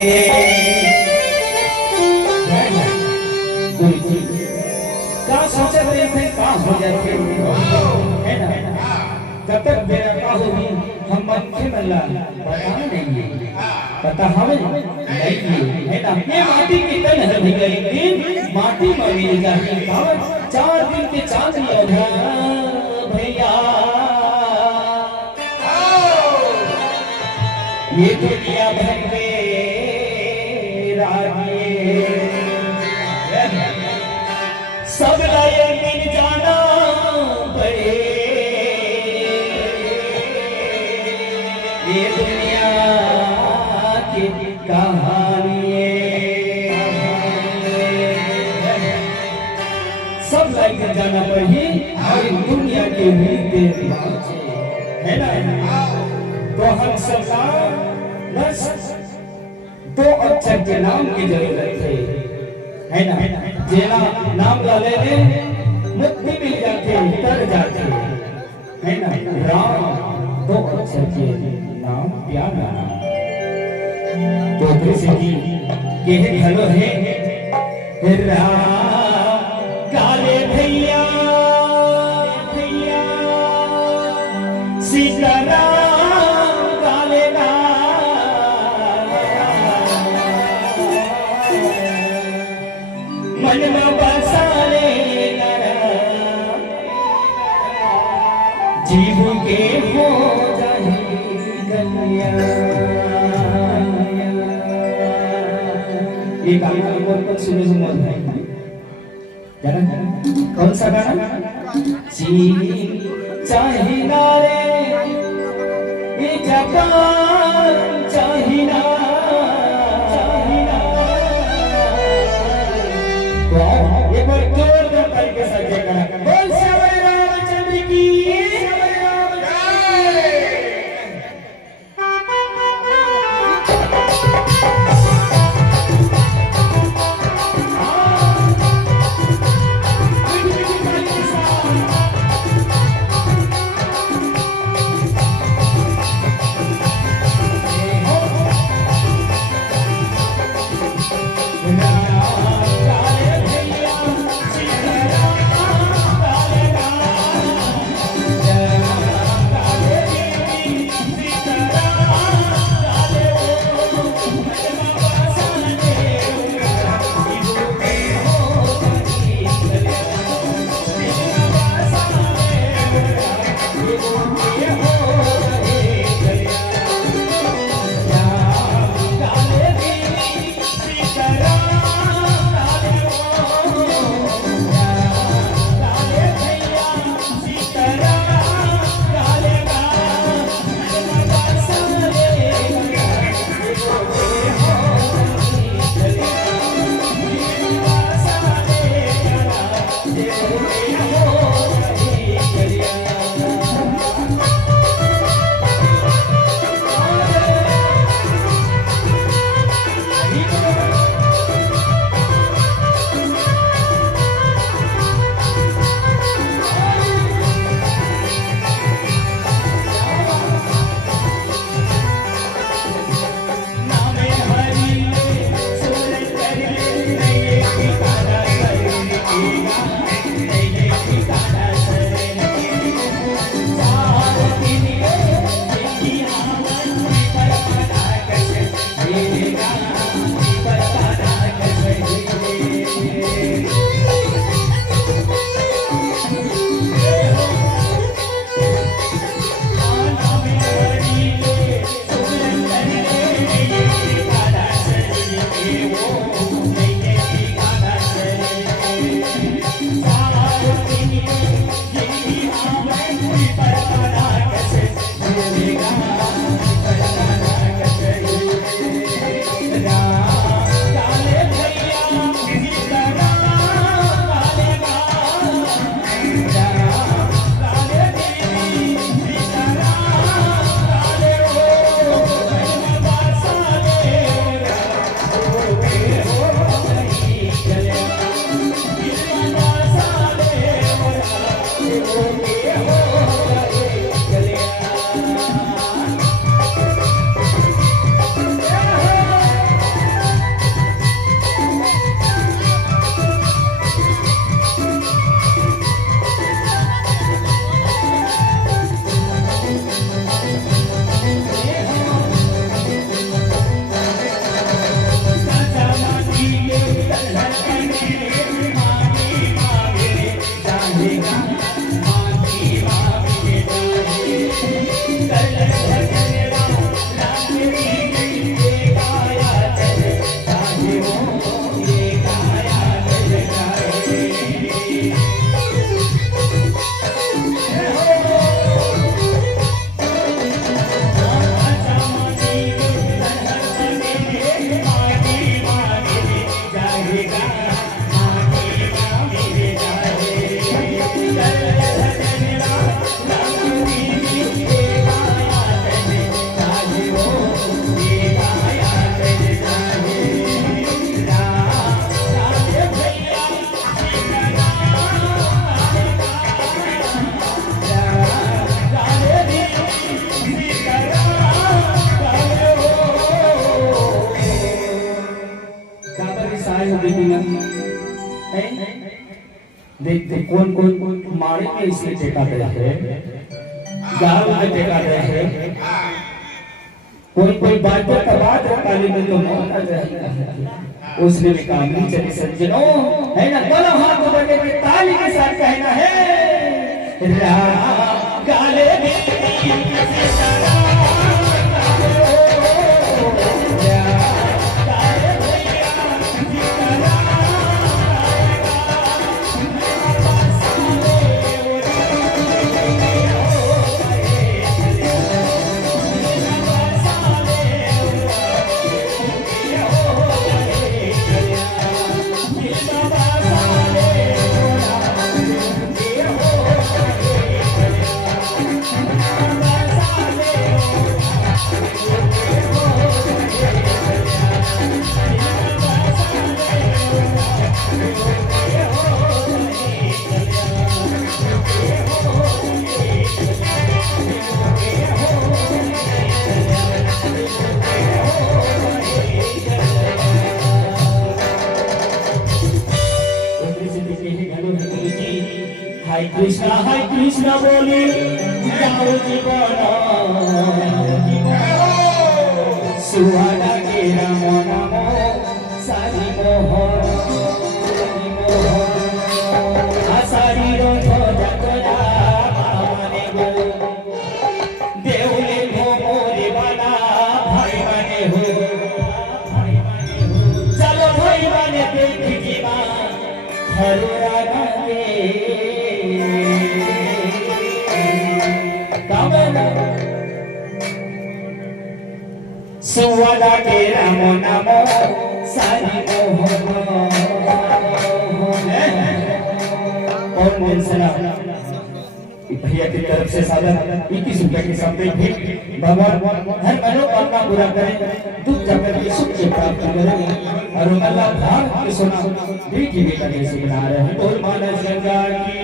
का सोचे रहे थे का हो जाते है ना जब तक मेरा का होगी हम मन से मिला पता नहीं पता हमें नहीं है ना ये माटी की तन है गई दिन माटी में मिल जाती पावन 4 दिन के चांद लिया भैया ये दुनिया भर में सब लाए मिल जाना पड़े ये दुनिया की कहानी सब लाए जाना पड़े और दुनिया के रीते है ना तो हम सब बस 2 अक्षर के नाम की जरूरत है ना जेना नाम डाले ने मुक्ति मिल जाते तर जाते है ना राम 2 अक्षर के नाम प्यारा तो कृष्ण जी के हेलो है राम काले भैया भैया सीताराम काले मन में बसाने जीव के हो जाए गलिया ये गाना बहुत सुने सुमन है जाना कौन सा गाना चीनी चाहिना रे ये जापान चाहिना एक बार जोरदार तरीके से जयकारा बोल श्री रामचंद्र की देखते कौन कौन मारे में इसमें टेका गया है, गाँव में टेका गया है, कोई बातों का बात काली में तो मौत आ जाएगी। उसने भी काम नहीं चली सज्जनों, है ना, दोनों हाथ ऊपर करके ताली के साथ कहना है राम काले हाय कृष्णा बोली जाओ जीवन सुहाना के राम नाम सारी मोहन आसारी रथ जगदा माने गो देवले मोरे वाला भाई माने हो चलो भाई माने देख जीवा हरुरा गाते सुवादा के राम नाम सारी मोहन और भैया की तरफ से सादर 21 रुपए की संपेत भी भगवान हर मनोकामना पूरा करें, दुख जाकर के सुख की प्राप्ति करें और अल्लाह भाग की सुना बेटी बेटा कैसे बना रहे हैं। और मानस गंगा की